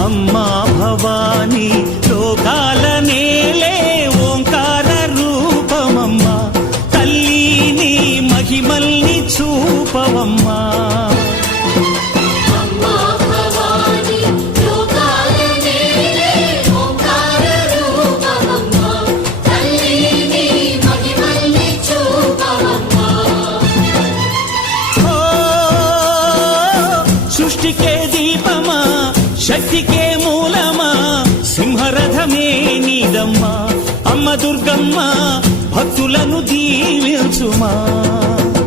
అమ్మా భవానీ లోకాల నేలే ఓంకార రూపమమ్మా తల్లి నీ మహిమల్ని చూపవమ్మా సృష్టికే దీపమా శక్తికే మూలమా సింహరథమే నీదమ్మా అమ్మ దుర్గమ్మ భక్తులను దీవించుమా